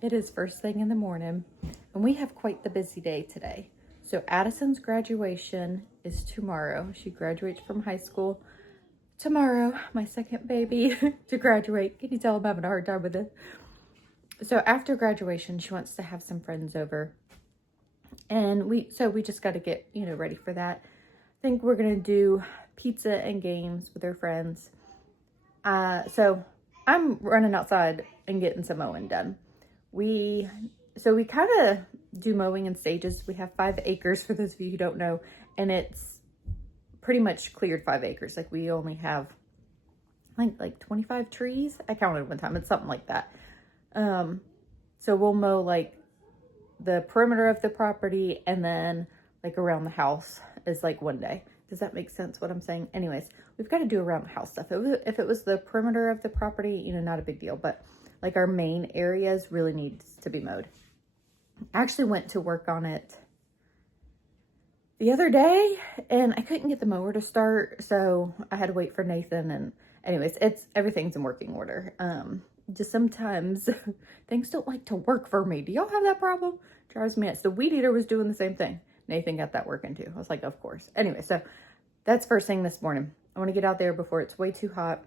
It is first thing in the morning, and we have quite the busy day today. So Addison's graduation is tomorrow. She graduates from high school tomorrow, my second baby to graduate. Can you tell I'm having a hard time with it? So after graduation, she wants to have some friends over. And we just got to get, ready for that. I think we're going to do pizza and games with her friends. So I'm running outside and getting some mowing done. We kind of do mowing in stages. We have 5 acres for those of you who don't know, and it's pretty much cleared 5 acres. Like we only have like 25 trees. I counted one time. It's something like that. So we'll mow like the perimeter of the property, and then like around the house is like one day. Does that make sense what I'm saying? Anyways, we've got to do around the house stuff. If it was the perimeter of the property, not a big deal, but like our main areas really needs to be mowed. I actually went to work on it the other day and I couldn't get the mower to start, so I had to wait for Nathan. And anyways, everything's in working order. Just sometimes things don't like to work for me. Do y'all have that problem? Drives me nuts. The weed eater was doing the same thing. Nathan got that working too. I was like, of course. Anyway, so that's first thing this morning. I want to get out there before it's way too hot,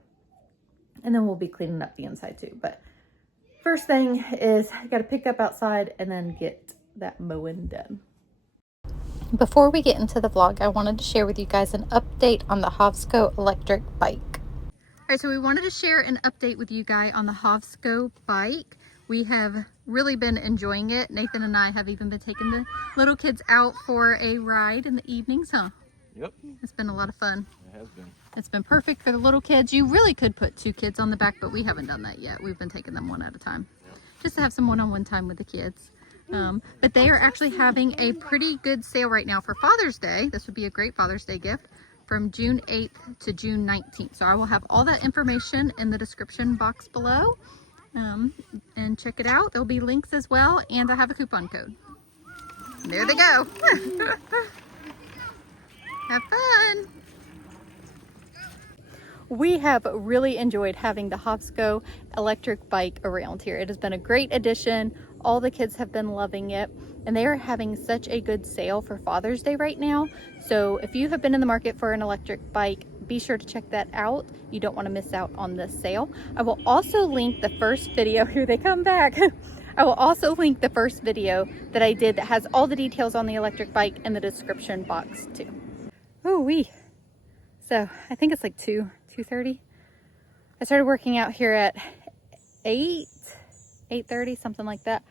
and then we'll be cleaning up the inside too. But first thing is I got to pick up outside and then get that mowing done. Before we get into the vlog, I wanted to share with you guys an update on the HOVSCO electric bike. All right, so we wanted to share an update with you guys on the HOVSCO bike. We have really been enjoying it. Nathan and I have even been taking the little kids out for a ride in the evenings, huh? Yep. It's been a lot of fun. It has been. It's been perfect for the little kids. You really could put 2 kids on the back, but we haven't done that yet. We've been taking them one at a time, just to have some one-on-one time with the kids. But they are actually having a pretty good sale right now for Father's Day. This would be a great Father's Day gift from June 8th to June 19th. So I will have all that information in the description box below. And check it out. There'll be links as well, and I have a coupon code. There they go. Have fun. We have really enjoyed having the HOVSCO electric bike around here. It has been a great addition. All the kids have been loving it, and they are having such a good sale for Father's Day right now. So if you have been in the market for an electric bike, be sure to check that out. You don't want to miss out on this sale. I will also link the first video. Here they come back. I will also link the first video that I did that has all the details on the electric bike in the description box too. Ooh-wee. So I think it's like 2:30. I started working out here at 8:30, something like that.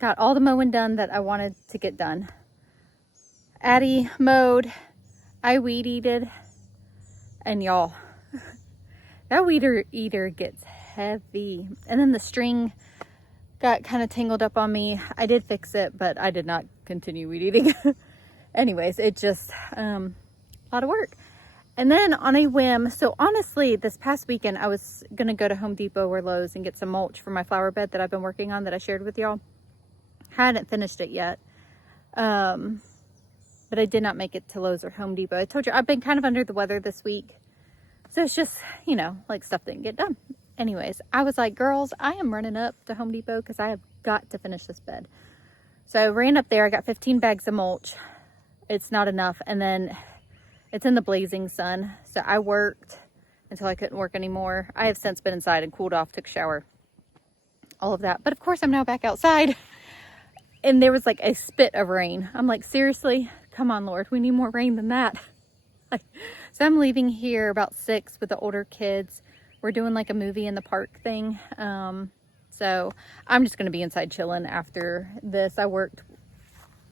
Got all the mowing done that I wanted to get done. Addie mowed, I weed eated, and y'all, that weed eater gets heavy. And then the string got kind of tangled up on me. I did fix it, but I did not continue weed eating. Anyways, it just a lot of work. And then on a whim, so honestly, this past weekend, I was going to go to Home Depot or Lowe's and get some mulch for my flower bed that I've been working on that I shared with y'all. Hadn't finished it yet. But I did not make it to Lowe's or Home Depot. I told you, I've been kind of under the weather this week. So it's just, like stuff didn't get done. Anyways, I was like, girls, I am running up to Home Depot because I have got to finish this bed. So I ran up there. I got 15 bags of mulch. It's not enough. And then it's in the blazing sun. So I worked until I couldn't work anymore. I have since been inside and cooled off, took a shower, all of that. But of course I'm now back outside and there was like a spit of rain. I'm like, seriously, come on, Lord, we need more rain than that. So I'm leaving here about 6 with the older kids. We're doing like a movie in the park thing. So I'm just going to be inside chilling after this. I worked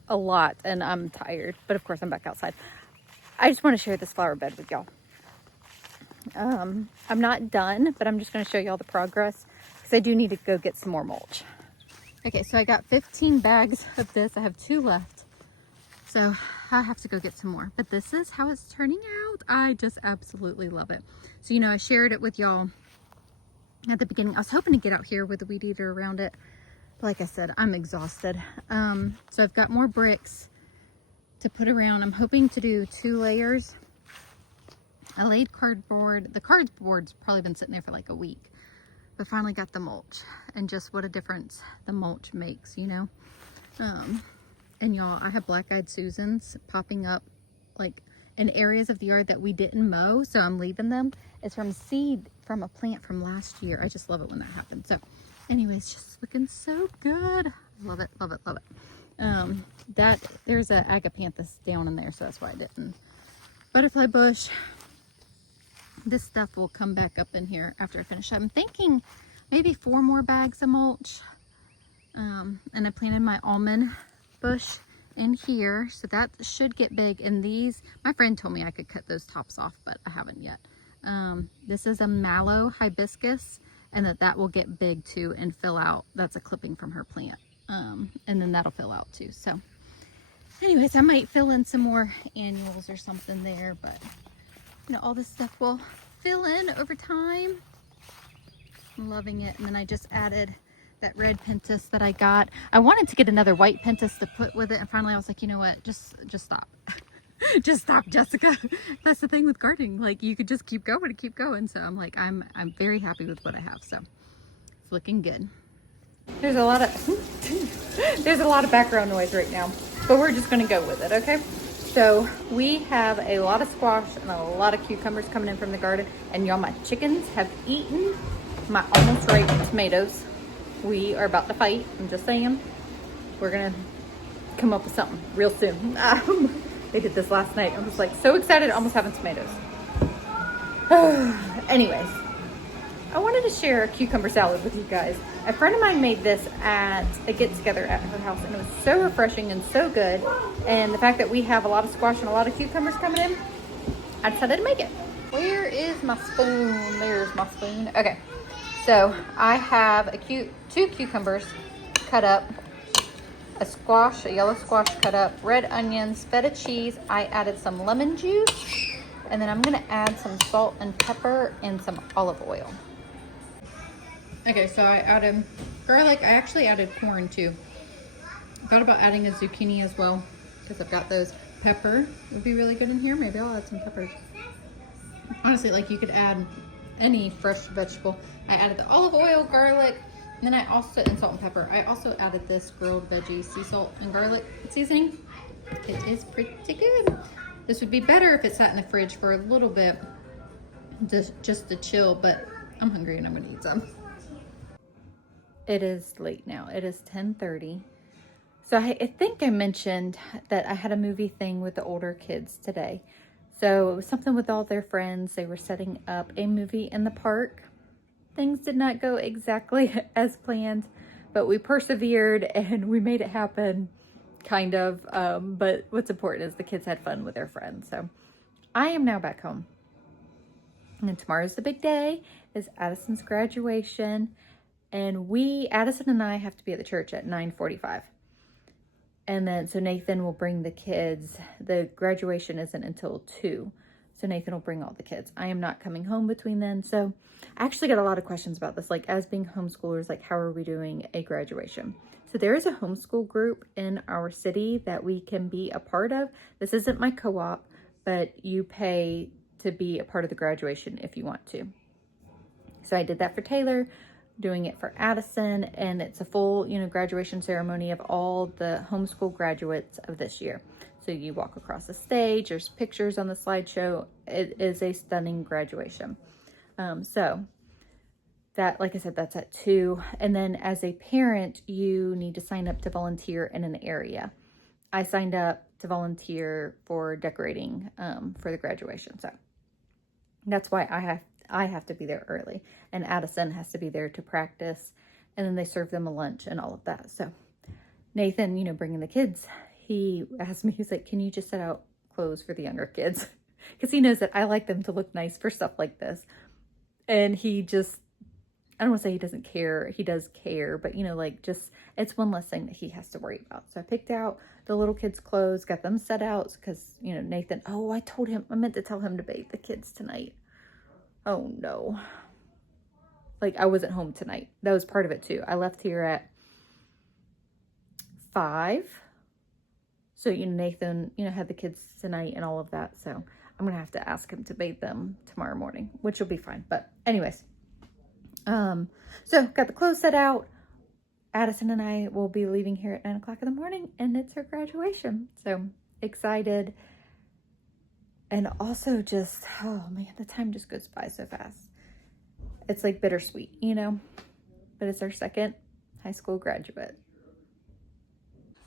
a lot and I'm tired, but of course I'm back outside. I just want to share this flower bed with y'all. I'm not done, but I'm just going to show y'all the progress because I do need to go get some more mulch. Okay, so I got 15 bags of this. I have 2 left. So I have to go get some more. But this is how it's turning out. I just absolutely love it. So, I shared it with y'all at the beginning. I was hoping to get out here with the weed eater around it. But like I said, I'm exhausted. So I've got more bricks to put around. I'm hoping to do 2 layers. I laid cardboard. The cardboard's probably been sitting there for like a week. but finally got the mulch, and just what a difference the mulch makes, you know. And y'all, I have black-eyed Susans popping up like in areas of the yard that we didn't mow, so I'm leaving them. It's from seed from a plant from last year. I just love it when that happens. So anyways, just looking so good. Love it, love it, love it. There's a agapanthus down in there, so that's why I didn't. Butterfly bush. This stuff will come back up in here after I finish. I'm thinking maybe 4 more bags of mulch. And I planted my almond bush in here, so that should get big. And these, my friend told me I could cut those tops off, but I haven't yet. This is a mallow hibiscus, and that will get big too and fill out. That's a clipping from her plant. And then that'll fill out too. So anyways, I might fill in some more annuals or something there, but you know, all this stuff will fill in over time. I'm loving it. And then I just added that red pentas that I got. I wanted to get another white pentas to put with it, and finally I was like, you know what, just stop. Just stop, Jessica. That's the thing with gardening, like you could just keep going and keep going. So I'm like, I'm very happy with what I have, so it's looking good. There's a lot of background noise right now, but we're just gonna go with it, okay? So we have a lot of squash and a lot of cucumbers coming in from the garden, and y'all, my chickens have eaten my almost ripe tomatoes. We are about to fight. I'm just saying, we're gonna come up with something real soon. They did this last night. I was like so excited, almost having tomatoes. Anyways, I wanted to share a cucumber salad with you guys. A friend of mine made this at a get-together at her house, and it was so refreshing and so good. And the fact that we have a lot of squash and a lot of cucumbers coming in, I decided to make it. Where is my spoon? There's my spoon. Okay, so I have 2 cucumbers cut up, a squash, a yellow squash cut up, red onions, feta cheese. I added some lemon juice, and then I'm gonna add some salt and pepper and some olive oil. Okay, so I added garlic. I actually added corn too. Thought about adding a zucchini as well, because I've got those. Pepper would be really good in here. Maybe I'll add some peppers. Honestly, like you could add any fresh vegetable. I added the olive oil, garlic, and then and salt and pepper. I also added this grilled veggie sea salt and garlic seasoning. It is pretty good. This would be better if it sat in the fridge for a little bit, just to chill, but I'm hungry and I'm gonna eat some. It is late now. It is 10:30. So I think I mentioned that I had a movie thing with the older kids today. So it was something with all their friends. They were setting up a movie in the park. Things did not go exactly as planned, but we persevered and we made it happen, kind of. But what's important is the kids had fun with their friends. So I am now back home. And tomorrow's the big day. It's Addison's graduation. And Addison and I have to be at the church at 9:45. And then, so Nathan will bring the kids. The graduation isn't until 2. So Nathan will bring all the kids. I am not coming home between then. So I actually got a lot of questions about this, like as being homeschoolers, like how are we doing a graduation? So there is a homeschool group in our city that we can be a part of. This isn't my co-op, but you pay to be a part of the graduation if you want to. So I did that for Taylor, doing it for Addison, and it's a full, graduation ceremony of all the homeschool graduates of this year. So you walk across the stage, there's pictures on the slideshow. It is a stunning graduation. So that, like I said, that's at 2. And then as a parent, you need to sign up to volunteer in an area. I signed up to volunteer for decorating for the graduation. So that's why I have to be there early, and Addison has to be there to practice, and then they serve them a lunch and all of that. So Nathan, bringing the kids, he asked me, he's like, can you just set out clothes for the younger kids? Because he knows that I like them to look nice for stuff like this. And he just, I don't want to say he doesn't care. He does care, but it's one less thing that he has to worry about. So I picked out the little kids' clothes, got them set out because, Nathan, I meant to tell him to bathe the kids tonight. Oh no. I wasn't home tonight. That was part of it too. I left here at 5. So, Nathan, had the kids tonight and all of that. So I'm going to have to ask him to bathe them tomorrow morning, which will be fine. But anyways, So got the clothes set out. Addison and I will be leaving here at 9 o'clock in the morning, and it's her graduation. So excited. And also just, oh man, the time just goes by so fast. It's like bittersweet, you know, but it's our second high school graduate.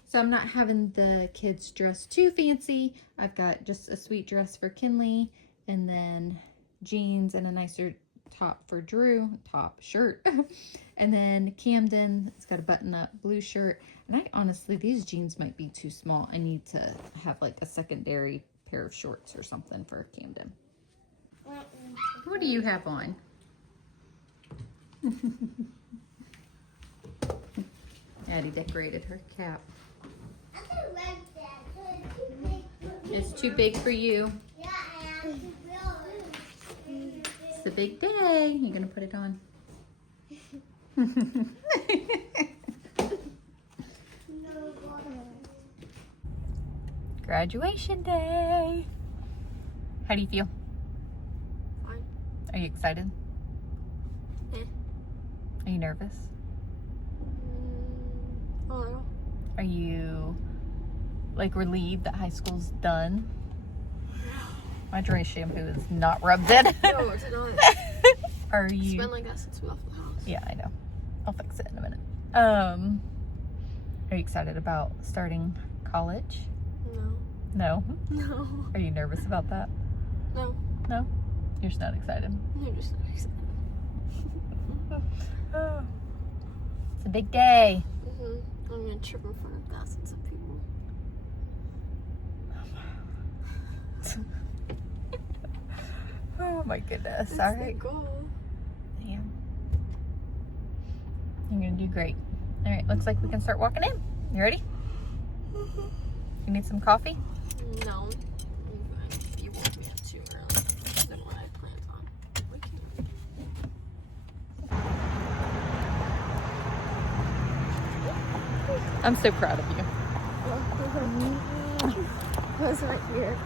So I'm not having the kids dress too fancy. I've got just a sweet dress for Kinley, and then jeans and a nicer top for Drew, shirt. And then Camden, it's got a button-up blue shirt. And I honestly, these jeans might be too small. I need to have like a secondary pair of shorts or something for Camden. What do you have on? Addie decorated her cap. It's too big for you. It's the big day. You're gonna put it on. Graduation day. How do you feel? Fine. Are you excited? Are you nervous? A little. Are you like relieved that high school's done? My dry shampoo is not rubbed in. No, it's not. Are It's you? been like that since we left the house. Yeah, I know. I'll fix it in a minute. Are you excited about starting college? No. No. No. Are you nervous about that? No. No? You're just not excited. I'm just not excited. It's a big day. I'm gonna trip in front of thousands of people. Oh my goodness. That's All the right. goal. Yeah. You're gonna do great. All right, looks like we can start walking in. You ready? You need some coffee? No. I'm fine. If you woke me up too early than what I planned on. I'm so proud of you. I was right here.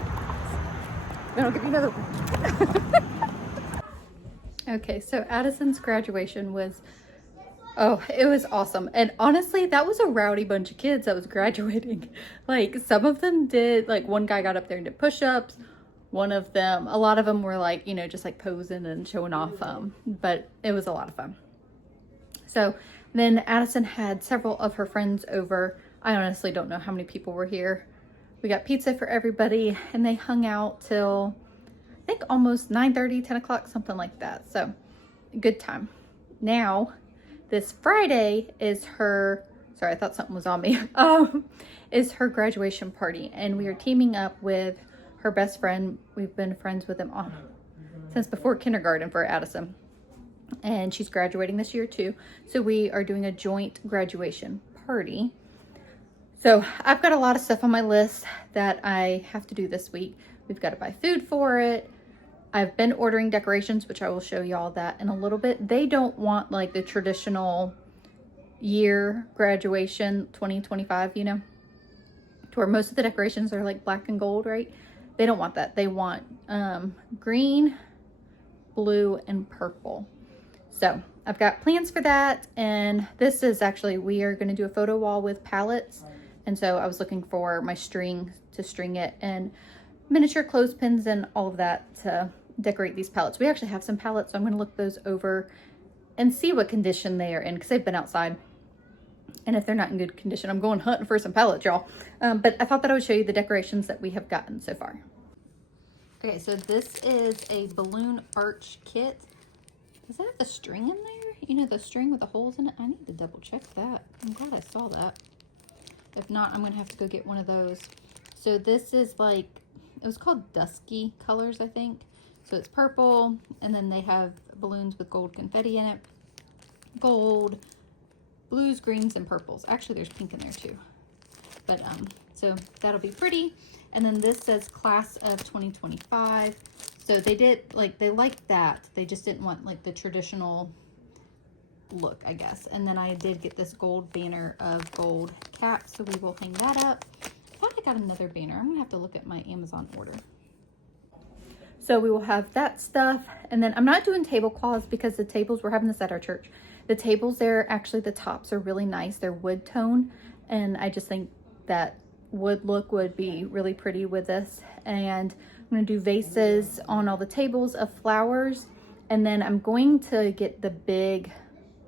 Then I'll give you another one. Okay, so Addison's graduation was, oh, it was awesome. And honestly, that was a rowdy bunch of kids that was graduating. Like, some of them did, like, one guy got up there and did push-ups. One of them, a lot of them were like, you know, just like posing and showing off. But it was a lot of fun. So then Addison had several of her friends over. I honestly don't know how many people were here. We got pizza for everybody, and they hung out till, I think, almost 9:30, 10 o'clock, something like that. So good time. Now, this Friday is her, sorry, I thought something was on me, is her graduation party. And we are teaming up with her best friend. We've been friends with them since before kindergarten for Addison. And she's graduating this year too. So we are doing a joint graduation party. So I've got a lot of stuff on my list that I have to do this week. We've got to buy food for it. I've been ordering decorations, which I will show y'all that in a little bit. They don't want like the traditional year graduation 2025, you know, to where most of the decorations are like black and gold, right? They don't want that. They want green, blue, and purple. So I've got plans for that. And this is actually, we are going to do a photo wall with palettes. And so I was looking for my string to string it and miniature clothespins and all of that to decorate these palettes. We actually have some palettes, so I'm going to look those over and see what condition they are in, because they've been outside. And if they're not in good condition, I'm going hunting for some palettes, y'all. But I thought that I would show you the decorations that we have gotten so far. Okay, so this is a balloon arch kit. Does that have the string in there? You know, the string with the holes in it? I need to double check that. I'm glad I saw that. If not, I'm going to have to go get one of those. So this is like, it was called Dusky Colors, I think. So it's purple, and then they have balloons with gold confetti in it. Gold, blues, greens, and purples. Actually, there's pink in there too. But, so that'll be pretty. And then this says Class of 2025. So they did, like, they liked that. They just didn't want, like, the traditional look, I guess. And then I did get this gold banner of gold caps, so we will hang that up. I thought I got another banner. I'm gonna have to look at my Amazon order. So we will have that stuff. And then I'm not doing tablecloths because the tables, we're having this at our church. The tables there, actually the tops are really nice. They're wood tone. And I just think that wood look would be really pretty with this. And I'm going to do vases on all the tables of flowers. And then I'm going to get the big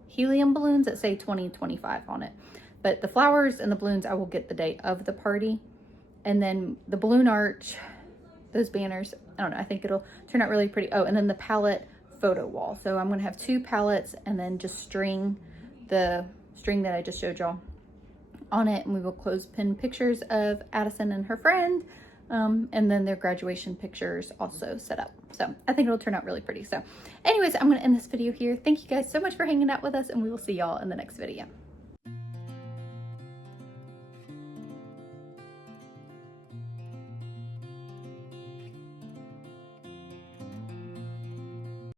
helium balloons that say 2025 on it. But the flowers and the balloons, I will get the day of the party. And then the balloon arch, those banners, I don't know, I think it'll turn out really pretty. Oh, and then the palette photo wall. So I'm gonna have 2 palettes and then just string the string that I just showed y'all on it. And we will clothespin pictures of Addison and her friend. And then their graduation pictures also set up. So I think it'll turn out really pretty. So anyways, I'm gonna end this video here. Thank you guys so much for hanging out with us, and we will see y'all in the next video.